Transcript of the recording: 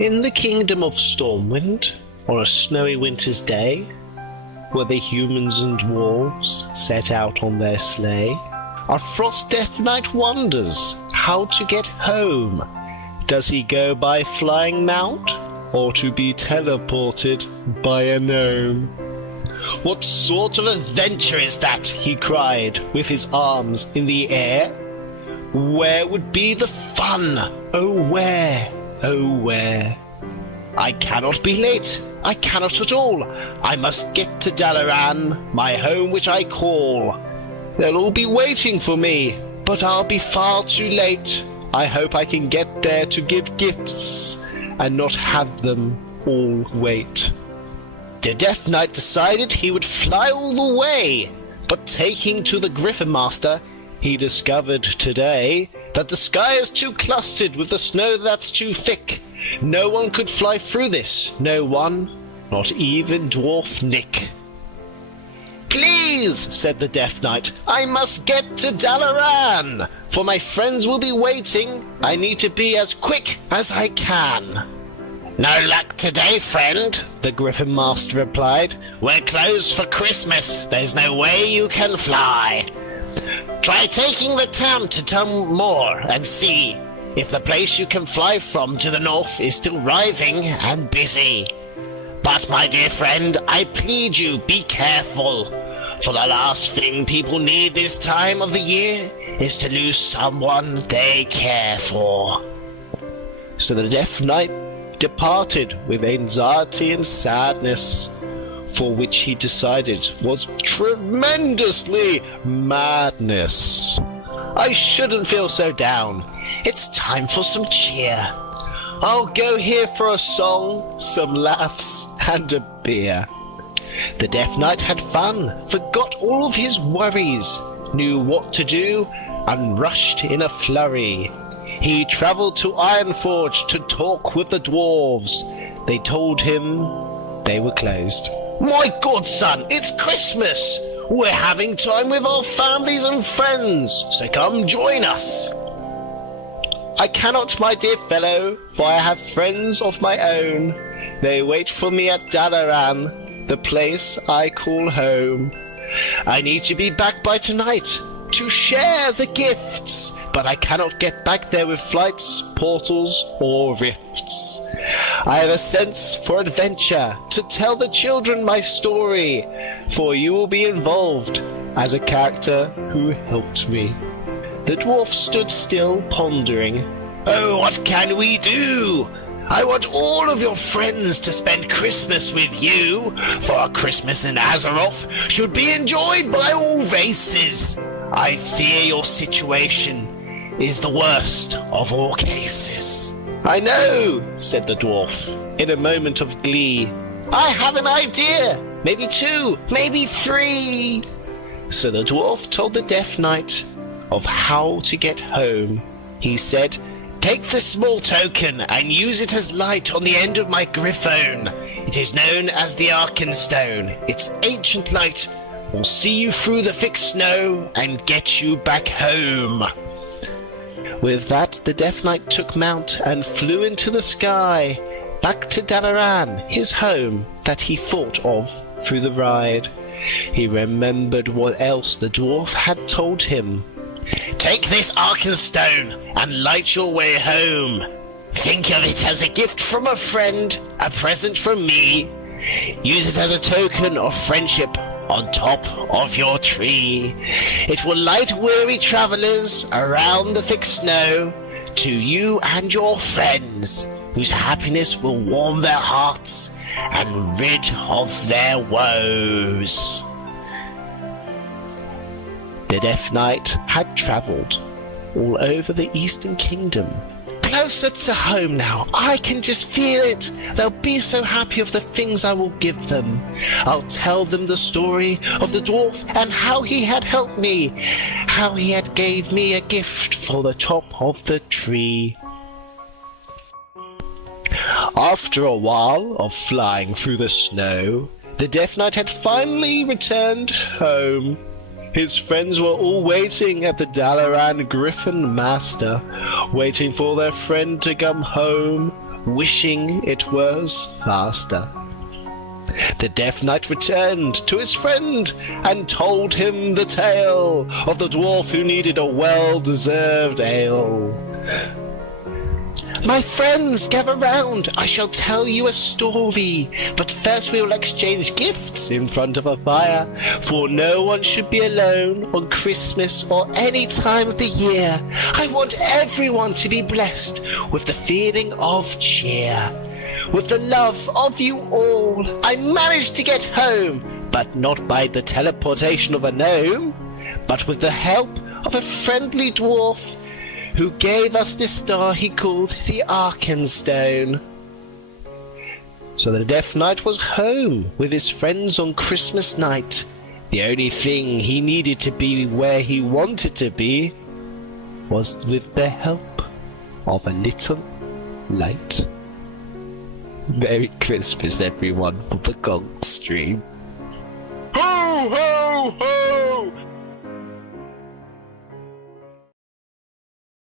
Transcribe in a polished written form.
In the kingdom of Stormwind, on a snowy winter's day, where the humans and dwarves set out on their sleigh, our Frost Death Knight wonders how to get home. Does he go by flying mount, or to be teleported by a gnome? "What sort of adventure is that?" he cried, with his arms in the air. "Where would be the fun? Oh where, oh where? I cannot be late, I cannot at all. I must get to Dalaran, my home which I call. They'll all be waiting for me, but I'll be far too late. I hope I can get there to give gifts, and not have them all wait." The Death Knight decided he would fly all the way, but taking to the Griffin Master, he discovered today that the sky is too clustered with the snow that's too thick. No one could fly through this, no one, not even Dwarf Nick. "Please," said the Death Knight, "I must get to Dalaran, for my friends will be waiting. I need to be as quick as I can." "No luck today, friend," the Griffin Master replied. "We're closed for Christmas. There's no way you can fly. Try taking the tram to Tummoor and see if the place you can fly from to the north is still writhing and busy. But, my dear friend, I plead you, be careful, for the last thing people need this time of the year is to lose someone they care for." So the Death Knight departed with anxiety and sadness, for which he decided was tremendously madness. I shouldn't feel so down. It's time for some cheer. I'll go here for a song, some laughs, and a beer. The Death Knight had fun, forgot all of his worries, knew what to do, and rushed in a flurry. He travelled to Ironforge to talk with the dwarves. They told him they were closed. "My godson, it's Christmas! We're having time with our families and friends, so come join us." "I cannot, my dear fellow, for I have friends of my own. They wait for me at Dalaran, the place I call home. I need to be back by tonight to share the gifts, but I cannot get back there with flights, portals, or rifts. I have a sense for adventure to tell the children my story, for you will be involved as a character who helped me." The dwarf stood still, pondering. "Oh, what can we do? I want all of your friends to spend Christmas with you, for a Christmas in Azeroth should be enjoyed by all races. I fear your situation is the worst of all cases." "I know," said the dwarf, in a moment of glee. "I have an idea! Maybe 2, maybe 3. So the dwarf told the Death Knight of how to get home. He said, "Take the small token and use it as light on the end of my griffon. It is known as the Arkenstone. Its ancient light will see you through the thick snow and get you back home." With that, the Death Knight took mount and flew into the sky, back to Dalaran, his home that he thought of through the ride. He remembered what else the dwarf had told him. "Take this Arkenstone and light your way home. Think of it as a gift from a friend, a present from me. Use it as a token of friendship on top of your tree. It will light weary travelers around the thick snow, to you and your friends, whose happiness will warm their hearts and rid of their woes." The Death Knight had travelled all over the Eastern Kingdom. Closer to home now, I can just feel it. They'll be so happy of the things I will give them. I'll tell them the story of the dwarf and how he had helped me, how he had gave me a gift for the top of the tree. After a while of flying through the snow, the Death Knight had finally returned home. His friends were all waiting at the Dalaran Griffin Master, waiting for their friend to come home wishing it was faster. The Death Knight returned to his friend and told him the tale of the dwarf who needed a well-deserved ale. "My friends, gather round, I shall tell you a story, but first we will exchange gifts in front of a fire, for no one should be alone on Christmas or any time of the year. I want everyone to be blessed with the feeling of cheer. With the love of you all, I managed to get home, but not by the teleportation of a gnome, but with the help of a friendly dwarf who gave us this star he called the Arkenstone." So the Death Knight was home with his friends on Christmas night. The only thing he needed to be where he wanted to be was with the help of a little light. Merry Christmas, everyone, for the Gong Stream.